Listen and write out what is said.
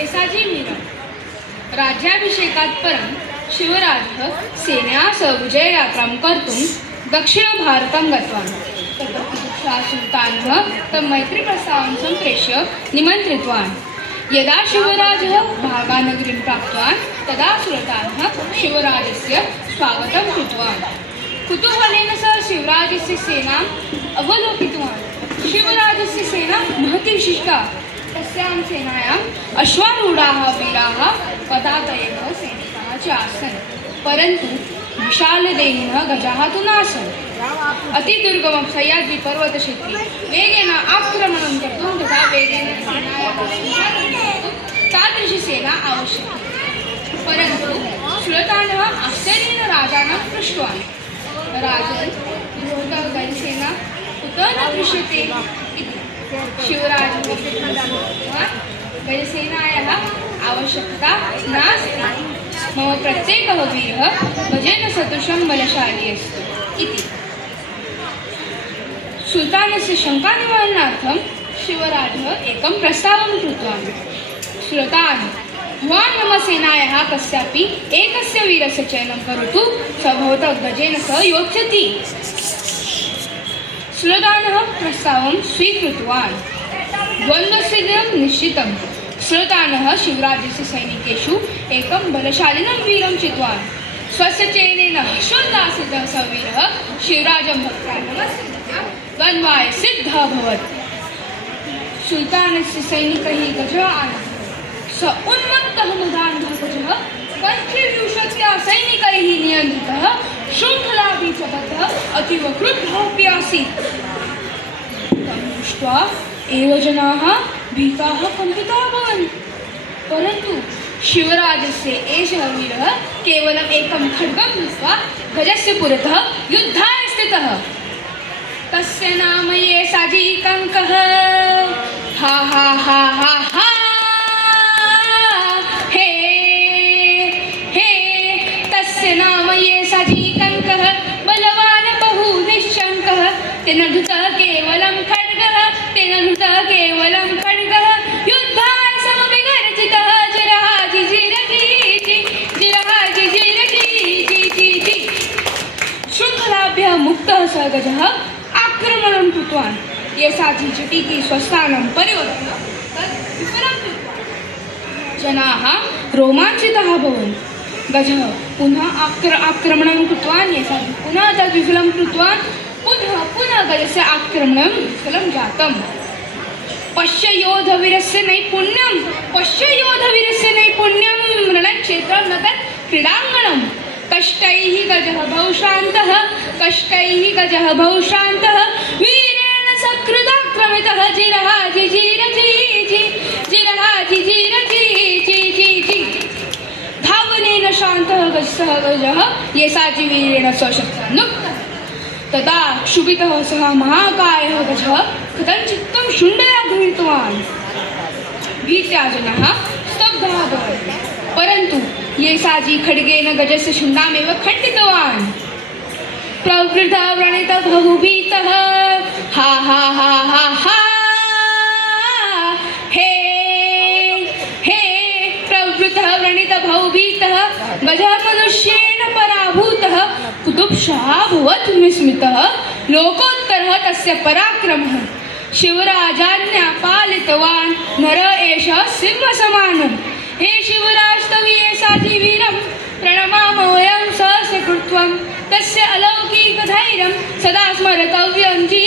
येसाजी मीरा राज्याभिषेकात् परं शिवराजः सेनया विजययात्रां कर्तुं दक्षिणभारतं गतवान्। तत्र सुल्तानः तं मैत्रीप्रस्तावं सम्प्रेष्य निमन्त्रितवान्। यदा शिवराजः भागानगरीं प्राप्तवान् तदा सुल्तानः शिवराजस्य स्वागतं कृतवान्। कुतूहलेन सह शिवराजस्य सेनाम् अवलोकितवान्। शिवराजस्य सेना महती विशिष्टा। तस्यां सेनायाम् अश्वारूढाः वीराः पदातयः सैनिकाः च आसन्, परन्तु विशालदेहिनः गजाः तु नासन्। अतिदुर्गमं सह्याद्रिपर्वतक्षेत्रे वेगेन आक्रमणं कर्तुं तथा वेगेन सेनायाः सञ्चालनं कर्तुं तादृशी सेना आवश्यकी। परन्तु सुल्तानः आश्चर्येण राजानं पृष्टवान्, राजन्, भवतः गजसेना कुतः न दृश्यते इति। शिवराजः उक्तवान्, गजसेनायाः आवश्यकता नास्ति। मम प्रत्येकः वीरः गजेन सदृशं बलशाली अस्ति इति। सुल्तानस्य शङ्कानिवारणार्थं शिवराजः एकं प्रस्तावं कृतवान्। सुल्तान्, भवान् मम सेनायाः कस्यापि एकस्य वीरस्य चयनं करोतु, स भवतः गजेन सह योत्स्यति। सुल्तानः प्रस्तावं स्वीकृतवान्। द्वन्द्वस्य दिनं निश्चितं। सुल्तानः शिवराजस्य सैनिकेषु एकं बलशालिनं वीरं चितवान्। स्वस्य चयनेन हर्षोल्लासितः स वीरः शिवराजं भक्त्या द्वन्द्वाय सिद्धः अभवत्। सुल्तानस्य सैनिकैः गजः आनीतः। स उन्मत्तः मदान्धः गजः पञ्चविंशत्या सैनिकैः नियन्त्रितः शृङ्खलाभिः च बद्धः अतीव क्रुद्धोऽपि आसीत्। तं दृष्ट्वा एव जनाः भीताः कम्पिताः अभवन्। परन्तु शिवराजस्य एषः वीरः केवलम् एकं खड्गं धृत्वा गजस्य पुरतः युद्धाय स्थितः। तस्य नाम येसाजी कङ्कः। हा हा हा हा हा। हे हे तस्य नाम येसाजी कङ्कः, बलवान् बहु निश्शङ्कः। तेन धृतः केवलं खड्गः, तेन धृतः केवलं खड्गः। युद्धाय समभिगर्जितः जिरः जिजिरजीजि, जिरः जिजिरजीजि। शृङ्खलाभ्यः मुक्तः स गजः आक्रमणं कृतवान्। येसाजी झटिति स्वस्थानं परिवर्त्य तत् विफलं कृतवान्। जनाः रोमाञ्चिताः अभवन्। गजः पुनः आक्रमणं कृतवान्। येसाजी पुनः तत् विफलं कृतवान्। पुनः गजस्य आक्रमणं विफलं जातम्। पश्य योधवीरस्य नैपुण्यं, पश्य योधवीरस्य नैपुण्यं। रणक्षेत्रं न तत् क्रीडाङ्गणम्। कष्टैः गजः बहुशान्तः, कष्टैः गजः बहुशान्तः। वीरेण सकृदाक्रमितः जिरः जिजिरजीजि, जिरः जिजिरजीजि। धावनेन शान्तः गजः येसाजी वीरेण स्वशस्त्रान् नुक्तः। तदा क्षुभितः सः महाकायः गजः कथञ्चित् शुण्डया गृहीतवान्। भीत्या जनाः स्तब्धाः अभवन्। परन्तु येसाजी खड्गेन गजस्य शुण्डामेव खण्डितवान्। प्रवृद्धः व्रणितः बहुभीतः। हा हा हा हा हा। हे हे प्रवृद्धः व्रणितः बहुभीतः। गजः मनुष्येण पराभूतः। कुतुब्शाह भवत् विस्मितः। लोकोत्तरः तस्य पराक्रमः। शिवराजाज्ञा पालितवान् नर एषः सिंहसमानः। हे शिवराज, तव येसाजी वीरं प्रणमामः वयं सहस्रकृत्वं। तस्य अलौकिकधैर्यं सदा स्मर्तव्यं। जी